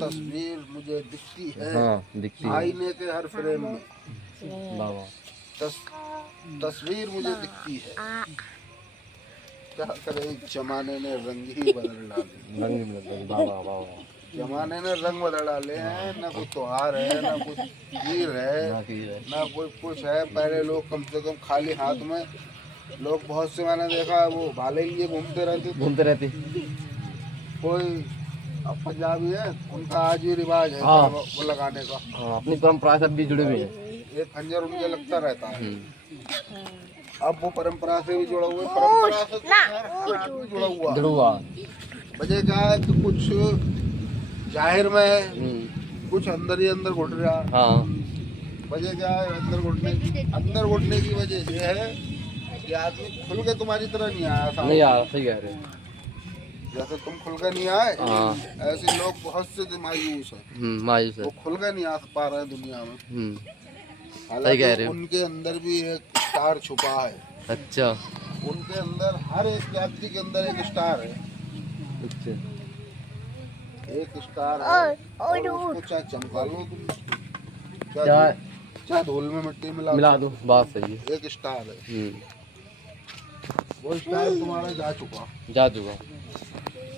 तस्वीर मुझे दिखती है, हाँ दिखती है। आईने के हर फ्रेम में बाबा तस्वीर मुझे दिखती है। क्या करे, जमाने ने रंग ही बदल डाले। रंग भी बदल, बाबा बाबा। जमाने ने रंग बदल डाले हैं, ना कोई त्योहार है, ना कोई पीर है, ना कोई कुछ है। पहले लोग कम से कम खाली हाथ में, लोग बहुत से मैंने देखा है वो भाले लिए घूमते रहते। कोई अब पंजाबी है, उनका आज भी रिवाज है हाँ। वो लगाने का। हाँ, अपनी परंपरा से भी जुड़े हुए हैं। एक खंजर उनके लगता रहता है। अब वो परंपरा से भी जुड़ा हुआ है, परंपरा से तो हर आदमी जुड़ा हुआ। वजह क्या है कि कुछ जाहिर में है, कुछ अंदर ही अंदर घुट रहा। हाँ। वजह क्या है अंदर घुटने की वजह ये है कि आदमी खुल के तुम्हारी तरह नहीं आया। नहीं यार, सही कह रहे हैं। जैसे तुम खुल के नहीं आए, हाँ। ऐसे लोग बहुत से मायूस है, मायूस है, वो खुल के नहीं आ पा रहे हैं दुनिया में। सही कह रहे हो। उनके अंदर भी एक स्टार छुपा है। अच्छा। उनके अंदर, हर एक व्यक्ति के अंदर एक स्टार है। अच्छा। एक स्टार है, और उसको चाहे चमका लो तुम, चाहे धूल में मिट्टी मिला दो, बात सही है। एक स्टार है। वो स्टार तुम्हारा जा चुका।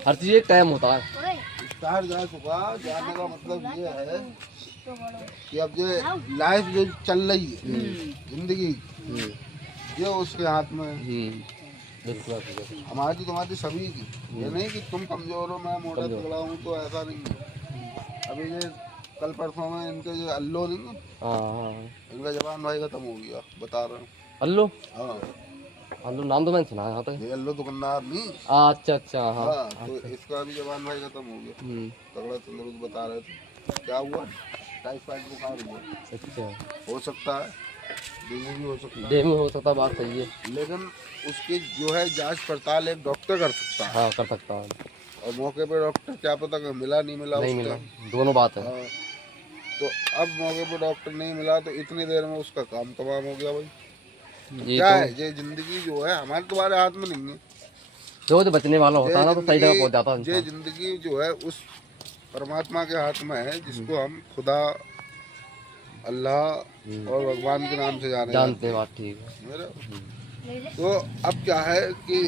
हर चीज एक टाइम होता है। स्टार जा चुका, जाने का मतलब ये है कि अब ये लाइफ जो चल रही है, जिंदगी, ये उसके हाथ में है। हमारी तुम्हारी सभी की। ये नहीं कि तुम कमजोर हो, मैं मोटा तगड़ा हूँ, तो ऐसा नहीं है। अभी ये कल परसों में इनके जो अल्लो नहीं है, इनका जवान भाई खत्म हो गया, बता रहा हूँ। अल्लो? हाँ, अल्लो नाम तो मैंने सुना है यहाँ तक। ये अल्लो दुकानदार नहीं। अच्छा। हाँ, तो इसका भी जवान भाई खत्म हो गया, तगड़ा तंदुरुस्त बता रहे थे। क्या हुआ? टाइफाइड बुखार हुआ। अच्छा, हो सकता है डेंगू हो सकता, बात सही है। लेकिन उसकी जो है जांच पड़ताल एक डॉक्टर कर सकता है। हाँ, कर सकता है। और मौके पे डॉक्टर क्या पता कि मिला नहीं मिला, दोनों बात है। हाँ, तो अब मौके पे डॉक्टर नहीं मिला तो इतनी देर में उसका काम तमाम हो गया भाई। क्या है, ये जिंदगी जो है हमारे तुम्हारे हाथ में नहीं है। जो बचने वाला होता है ना, तो सही जगह पहुंच जाता है। ये जिंदगी जो है उस परमात्मा के हाथ में है, जिसको हम खुदा, अल्लाह और भगवान के नाम से जानते हैं। बात ठीक है। तो अब क्या है कि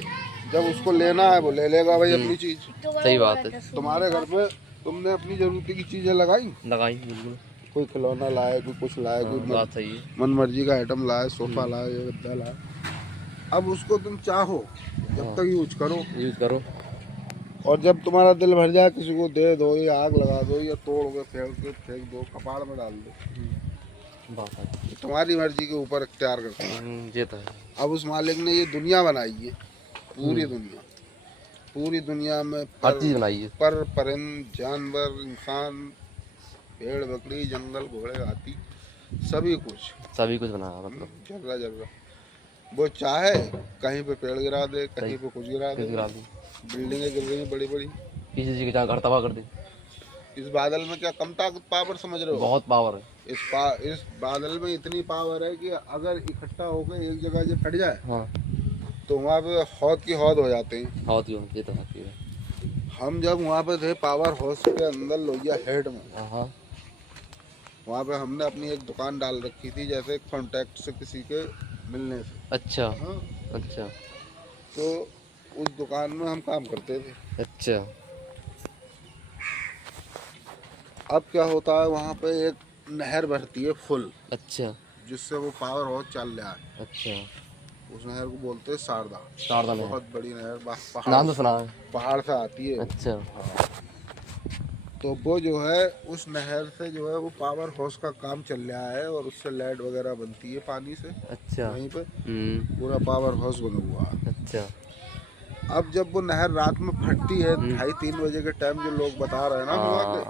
जब उसको लेना है वो ले लेगा भाई अपनी चीज। सही बात है। तुम्हारे घर पे तुमने अपनी जरूरत की चीजें लगाई बिल्कुल। कोई खिलौना लाए, कोई कुछ लाए, कोई बात सही है। मन मर्जी का आइटम लाए, सोफा लाए, गद्दा लाए। अब उसको तुम चाहो जब तक यूज करो, और जब तुम्हारा दिल भर जाए किसी को दे दो, या आग लगा दो, या तोड़ के फेंक दो, कपाड़ में डाल दो। बात है, तुम्हारी मर्जी के ऊपर इख्तियार करता है। ये तो है। अब उस मालिक ने ये दुनिया बनाई है, पूरी दुनिया में हर चीज बनाई है। पर परिंद, जानवर, इंसान, पेड़, बकरी, जंगल, घोड़े, हाथी, सभी कुछ बनाया। मतलब जर्रा वो चाहे कहीं पे पेड़ गिरा दे, कहीं पे कुछ गिरा दे। बिल्डिंगें गिर रही बड़ी बड़ी, किसी चीज का घर तबाह कर दे। इस बादल में क्या कम ताकत पावर समझ रहे हो? बहुत पावर है इस बादल में। इतनी पावर है कि अगर इकट्ठा होकर एक जगह जब फट जाए, हाँ, तो वहाँ पे हौद की हौद हो जाते हैं। ये तो है। हम जब वहाँ पे थे पावर हाउस के अंदर लोहिया हेड में, वहाँ पे हमने अपनी एक दुकान डाल रखी थी, जैसे कॉन्टैक्ट से किसी के मिलने से। अच्छा। हाँ, अच्छा। तो उस दुकान में हम काम करते थे। अच्छा। अब क्या होता है, वहाँ पे एक नहर बहती है फुल। अच्छा। जिससे वो पावर हाउस चल रहा है। अच्छा। उस नहर को बोलते हैं शारदा। बहुत बड़ी नहर, नाम तो सुना है, पहाड़ से आती है। अच्छा। हाँ। तो वो जो है उस नहर से जो है वो पावर हाउस का काम चल रहा है, और उससे लाइट वगैरह बनती है पानी से। अच्छा। वहीं पे पूरा पावर हाउस बना हुआ है। अच्छा। अब जब वो नहर रात में फटती है 2:30-3 बजे के टाइम, जो लोग बता रहे हैं ना हुआ के,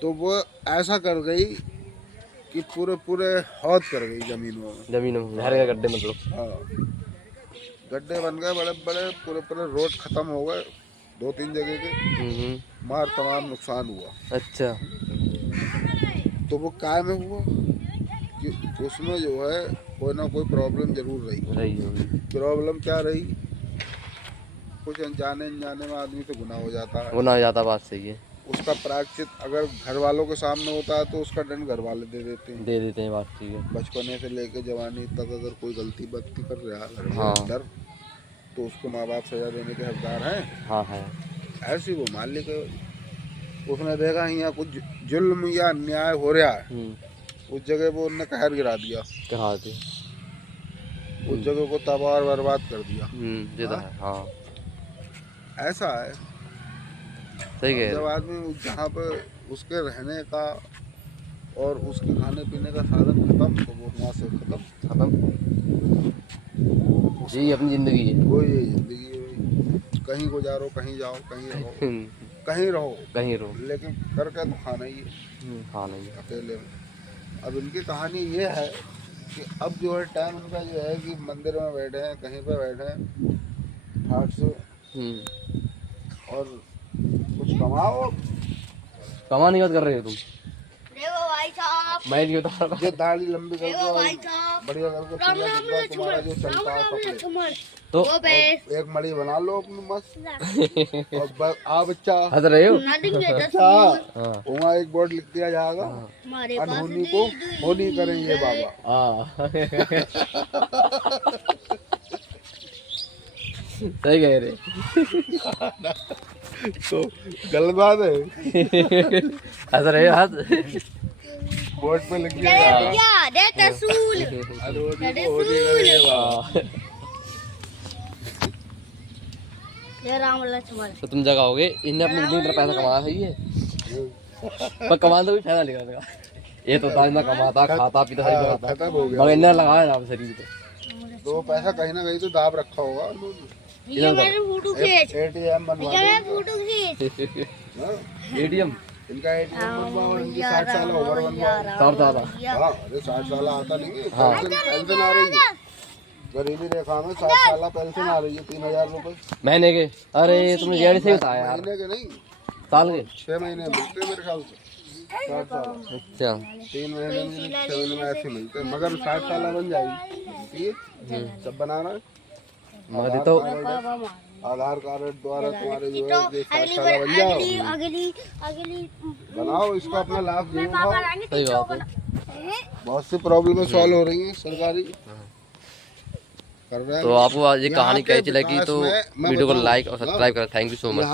तो वो ऐसा कर गई कि पूरे हौद कर गई जमीनों में नहर के गड्ढे, मतलब। हाँ, गड्ढे बन गए बड़े बड़े, पूरे रोड खत्म हो गए 2-3 जगह के। मार तमाम नुकसान हुआ। अच्छा। तो वो काय में हुआ कि उसमें जो है कोई ना कोई प्रॉब्लम जरूर रही। प्रॉब्लम क्या रही, कुछ अनजाने में आदमी से गुनाह हो जाता है। बात सही है। उसका प्रायश्चित अगर घर वालों के सामने होता है तो उसका दंड घर वाले दे देते हैं। बात ठीक है। बचपने से लेके जवानी तक अगर कोई गलती बत्ती कर रहा है घर के हाँ। अंदर तो उसको माँ बाप सजा देने के हकदार हैं। हाँ है। ऐसी वो मालिक उसने देखा यहाँ कुछ जुल्म या अन्याय हो रहा है, उस जगह वो उन्होंने कहर गिरा दिया, उस जगह को तबाह और बर्बाद कर दिया। ये तो है। हाँ ऐसा है। सही कह रहे जब आदमी जहाँ पे उसके रहने का और उसके खाने पीने का साधन खत्म तो वो वहाँ से खत्म जी अपनी जिंदगी है। वो ये जिंदगी है। कहीं गुजारो, कहीं जाओ, कहीं रहो, कहीं रहो, लेकिन करके तो खाना ही है। खाना ही अकेले में। अब इनकी कहानी ये है कि अब जो है टाइम उनका ये है कि मंदिर में बैठे हैं, कहीं पे बैठे हैं ठाट से, और कुछ कमाओ। कमाने की बात कर रहे हो तुम? देखो भाई साहब, मैं नहीं बता रहा। ये दाढ़ी लंबी देखो करके भाई साहब, बढ़िया करके तुम्हारा जो चलता है कपड़े, तो और एक मड़ी बना लो अपनी मस्त और बस आ बच्चा हंस रहे हो? अच्छा वहाँ एक बोर्ड लिख दिया जाएगा, अनहोनी को होनी करेंगे बाबा। सही कह रहे। तो गलत बात है। हंस रहे हो? हंस बोर्ड पे लिख दिया जाएगा राम लक्ष्मण। तो तुम जगाओगे। इनने अपनी जिंदगी में पैसा कमाया सही है, पर कमाने का भी फायदा निकाला। ये तो था ना, कमाता खाता पीता सही करता, खत्म हो गया। मगर इन्हें लगाया ना शरीर पे। तो पैसा कहीं ना कहीं तो दाब रखा होगा। ये मेरे फोटो खींच, एटीएम बनवा ये मेरे फोटो खींच। एटीएम इनका एटीएम बनवाओ, इनकी 60 साल ओवर बनवाओ। 60 साल। हाँ अरे 60 साल आता नहीं है, पेंशन आ रही है। गरीबी रेखा में 60 साल पेंशन आ रही है, 3000 रुपए महीने के। अरे तुमने जेडी से बताया यार। महीने के नहीं, साल के 6 महीने मिलते हैं मेरे ख्याल से। 60 साल अच्छा 3 महीने में 6 महीने में ऐसे मिलते हैं, मगर 60 साल बन जाएगी। ठीक है, सब बनाना है। मगर तो आधार कार्ड द्वारा तुम्हारे जो है 60 साल बन जाओ। अगली बनाओ, इसका अपना लाभ दे। सही बात है। बहुत सी प्रॉब्लम सॉल्व हो रही है सरकारी कर रहे हैं। तो आपको आज ये कहानी कैसी लगी तो वीडियो को लाइक और सब्सक्राइब करें। Thank you so much.